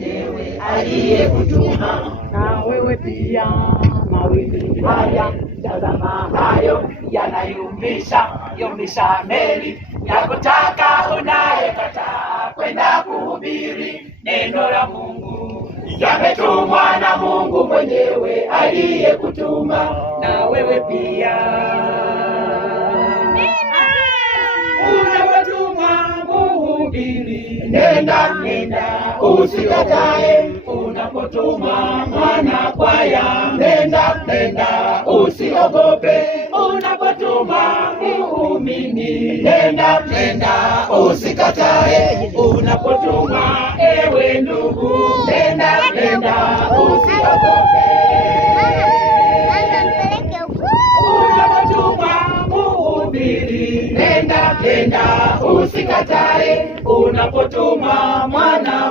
mwenyewe aliyekutuma. Na wewe pia mawimbi haya, tazama hayo yanayumbisha meli ya kutaka unayekataa kwenda kuhubiri neno la Mungu. Yametumwa na Mungu mwenyewe aliyekutuma. Na wewe pia unapotumwa kuhubiri, nenda usikatae. Unapotuma mwana kwaya, nenda usiogope. Unapotuma muumini, nenda usikatae. Unapotuma ewe ndugu, nenda usiogope. Unapotuma kuhubiri, nenda usikatae. Unapotuma mwana